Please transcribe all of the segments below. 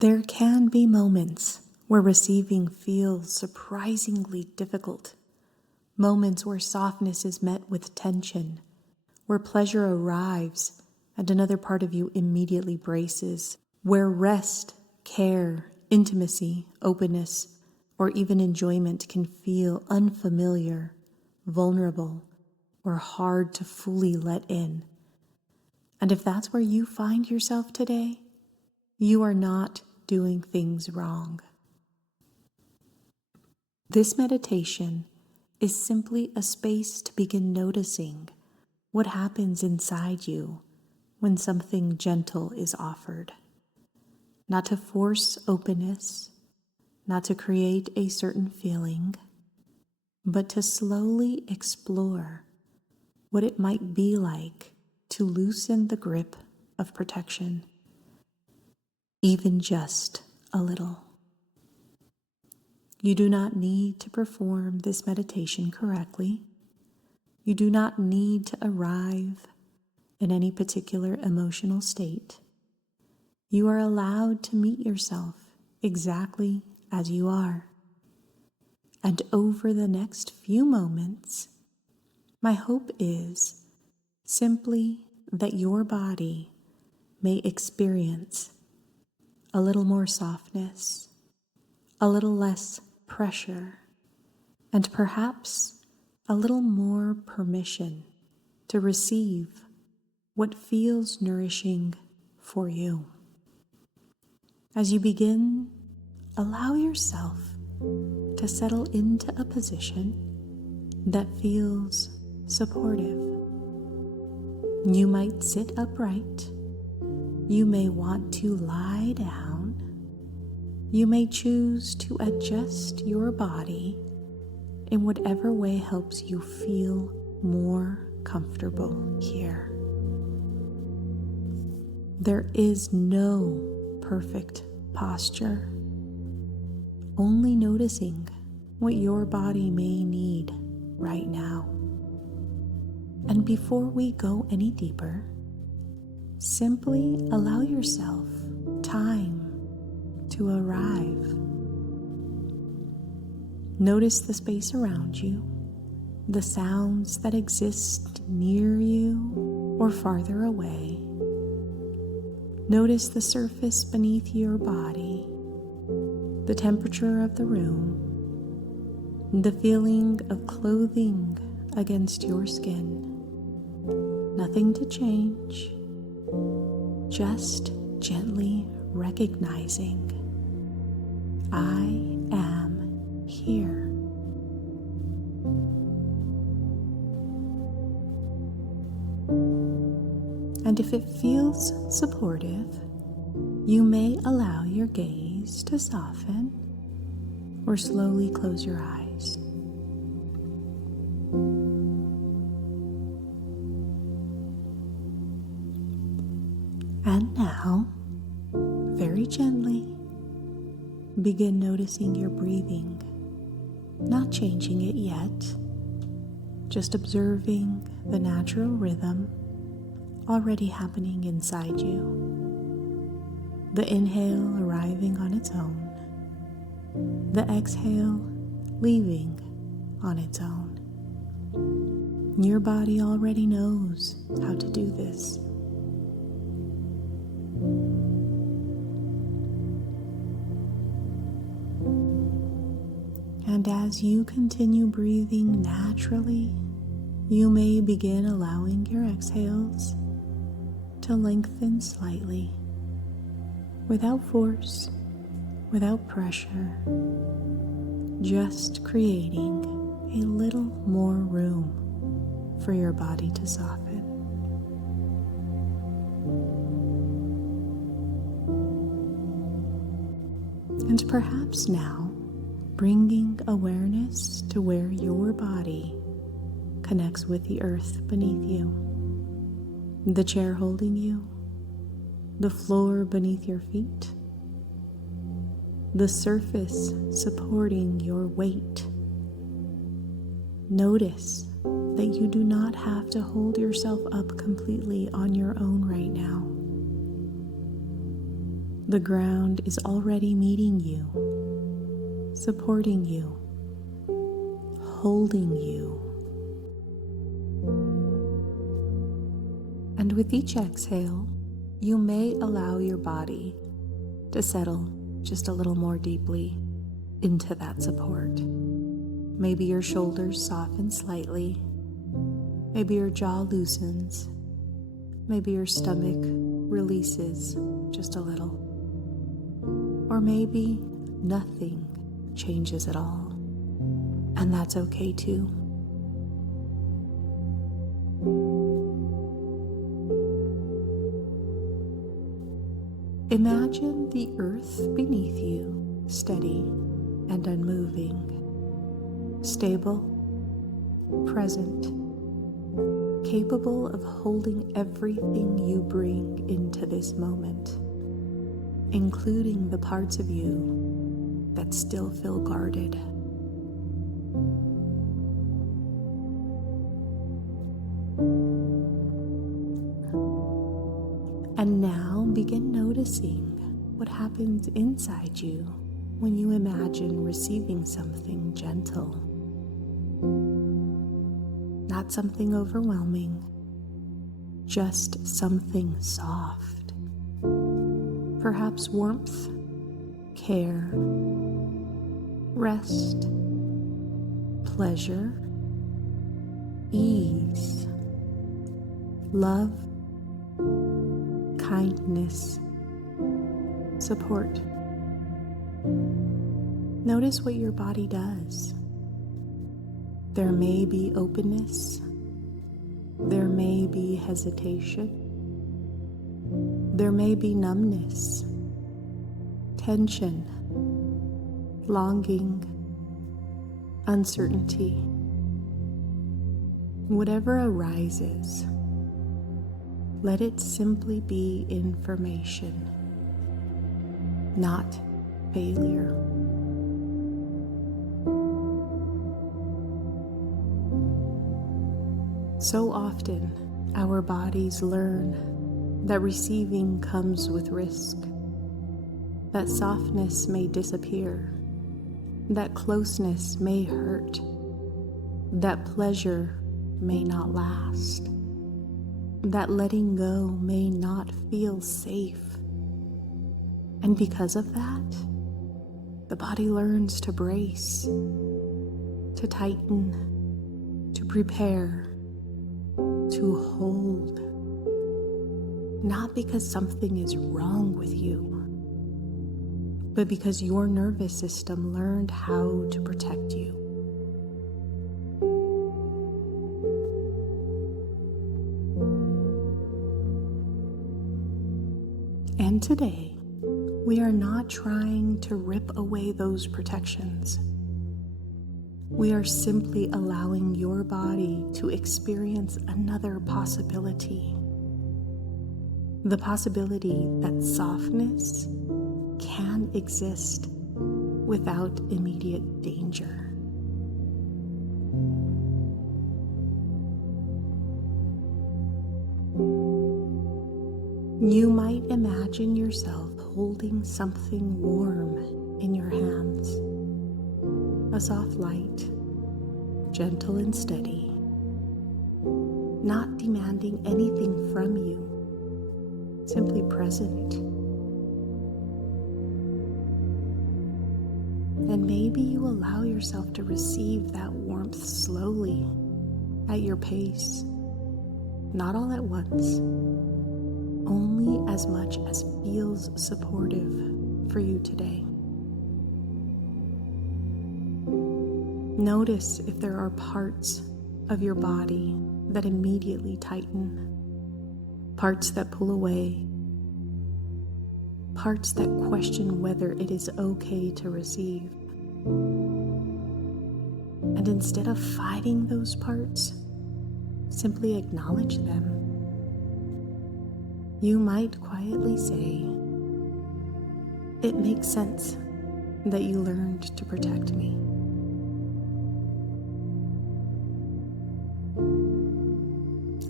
There can be moments where receiving feels surprisingly difficult, moments where softness is met with tension, where pleasure arrives and another part of you immediately braces, where rest, care, intimacy, openness, or even enjoyment can feel unfamiliar, vulnerable, or hard to fully let in. And if that's where you find yourself today, you are not doing things wrong. This meditation is simply a space to begin noticing what happens inside you when something gentle is offered. Not to force openness, not to create a certain feeling, but to slowly explore what it might be like to loosen the grip of protection, even just a little. You do not need to perform this meditation correctly. You do not need to arrive in any particular emotional state. You are allowed to meet yourself exactly as you are. And over the next few moments, my hope is simply that your body may experience a little more softness, a little less pressure, and perhaps a little more permission to receive what feels nourishing for you. As you begin, allow yourself to settle into a position that feels supportive. You might sit upright. You may want to lie down. You may choose to adjust your body in whatever way helps you feel more comfortable here. There is no perfect posture, only noticing what your body may need right now. And before we go any deeper, simply allow yourself time to arrive. Notice the space around you, the sounds that exist near you or farther away. Notice the surface beneath your body, the temperature of the room, the feeling of clothing against your skin. Nothing to change, just gently recognizing, I am here. And if it feels supportive, you may allow your gaze to soften or slowly close your eyes. And now, very gently, begin noticing your breathing, not changing it yet, just observing the natural rhythm already happening inside you. The inhale arriving on its own, the exhale leaving on its own. Your body already knows how to do this. And as you continue breathing naturally, you may begin allowing your exhales to lengthen slightly, without force, without pressure, just creating a little more room for your body to soften. And perhaps now, bringing awareness to where your body connects with the earth beneath you, the chair holding you, the floor beneath your feet, the surface supporting your weight. Notice that you do not have to hold yourself up completely on your own right now. The ground is already meeting you, supporting you, holding you. And with each exhale, you may allow your body to settle just a little more deeply into that support. Maybe your shoulders soften slightly. Maybe your jaw loosens. Maybe your stomach releases just a little. Or maybe nothing changes at all. And that's okay too. Imagine the earth beneath you, steady and unmoving, stable, present, capable of holding everything you bring into this moment, including the parts of you that still feel guarded. And now begin noticing what happens inside you when you imagine receiving something gentle. Not something overwhelming, just something soft. Perhaps warmth, care, rest, pleasure, ease, love, kindness, support. Notice what your body does. There may be openness. There may be hesitation. There may be numbness, tension, longing, uncertainty. Whatever arises, let it simply be information, not failure. So often, our bodies learn that receiving comes with risk, that softness may disappear, that closeness may hurt, that pleasure may not last, that letting go may not feel safe. And because of that, the body learns to brace, to tighten, to prepare, to hold. Not because something is wrong with you, but because your nervous system learned how to protect you. And today, we are not trying to rip away those protections. We are simply allowing your body to experience another possibility. The possibility that softness can exist without immediate danger. You might imagine yourself holding something warm in your hands. A soft light, gentle and steady, not demanding anything from you, simply present. And maybe you allow yourself to receive that warmth slowly, at your pace, not all at once, only as much as feels supportive for you today. Notice if there are parts of your body that immediately tighten, parts that pull away, parts that question whether it is okay to receive. And instead of fighting those parts, simply acknowledge them. You might quietly say, "It makes sense that you learned to protect me."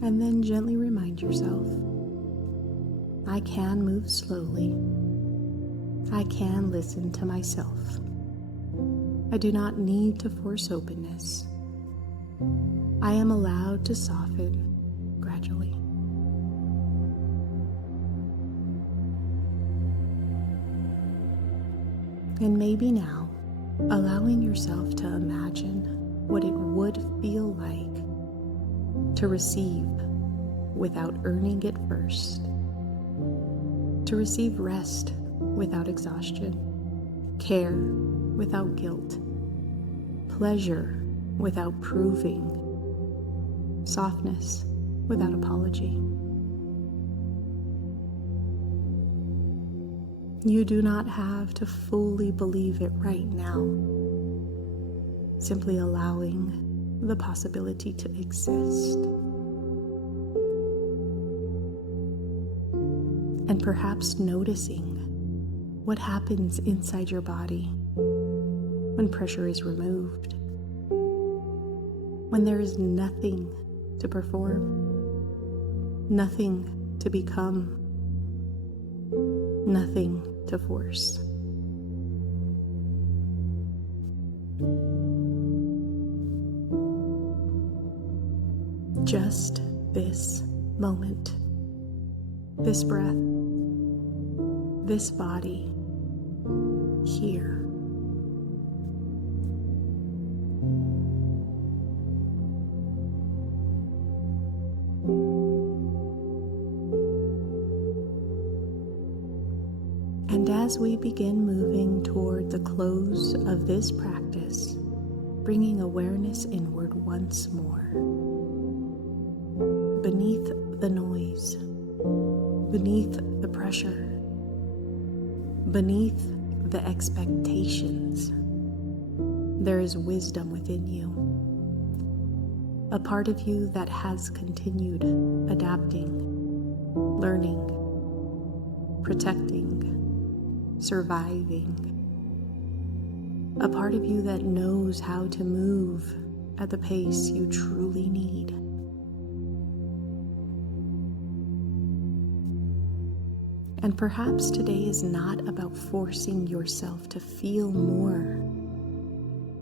And then gently remind yourself, I can move slowly, I can listen to myself. I do not need to force openness. I am allowed to soften gradually. And maybe now, allowing yourself to imagine what it would feel like to receive without earning it first, to receive rest without exhaustion, care without guilt, pleasure without proving, softness without apology. You do not have to fully believe it right now. Simply allowing the possibility to exist. And perhaps noticing what happens inside your body when pressure is removed, when there is nothing to perform, nothing to become, nothing to force. Just this moment, this breath, this body, here. And as we begin moving toward the close of this practice, bringing awareness inward once more, beneath the noise, beneath the pressure, beneath the expectations, there is wisdom within you, a part of you that has continued adapting, learning, protecting, surviving, a part of you that knows how to move at the pace you truly need. And perhaps today is not about forcing yourself to feel more.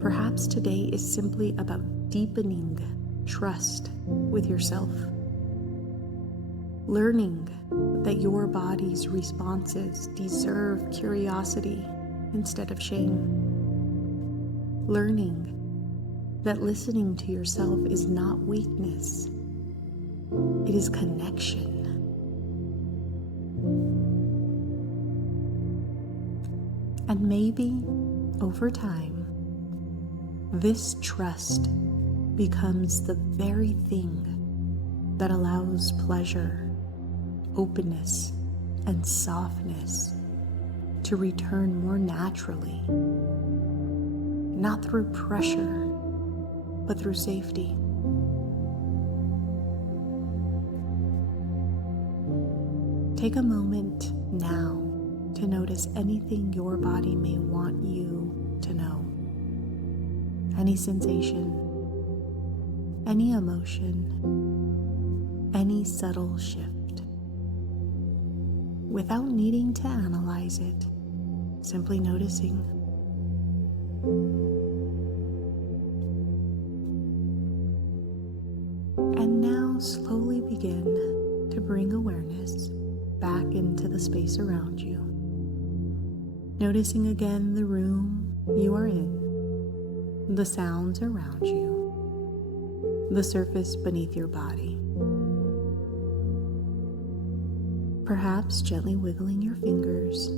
Perhaps today is simply about deepening trust with yourself, learning that your body's responses deserve curiosity instead of shame, learning that listening to yourself is not weakness, it is connection. And maybe over time, this trust becomes the very thing that allows pleasure, openness, and softness to return more naturally, not through pressure, but through safety. Take a moment now to notice anything your body may want you to know. Any sensation, any emotion, any subtle shift. Without needing to analyze it, simply noticing. And now slowly begin to bring awareness back into the space around you. Noticing again the room you are in, the sounds around you, the surface beneath your body. Perhaps gently wiggling your fingers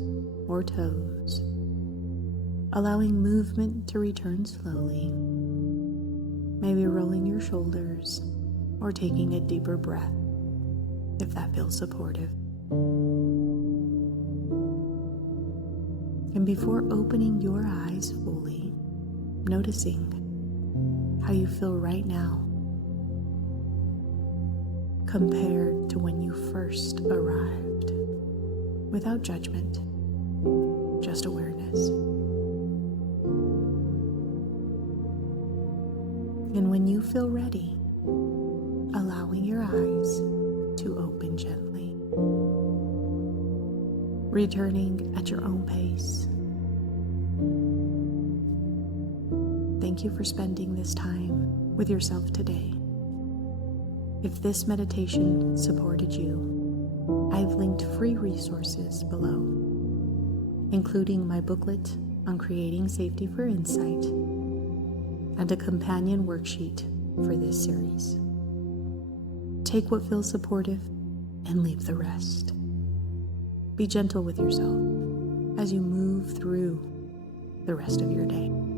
or toes, allowing movement to return slowly, maybe rolling your shoulders or taking a deeper breath if that feels supportive. And before opening your eyes fully, noticing how you feel right now compared to when you first arrived, without judgment, just awareness. And when you feel ready, allowing your eyes to open gently. returning at your own pace. Thank you for spending this time with yourself today. If this meditation supported you, I've linked free resources below, including my booklet on creating safety for insight and a companion worksheet for this series. Take what feels supportive and leave the rest. Be gentle with yourself as you move through the rest of your day.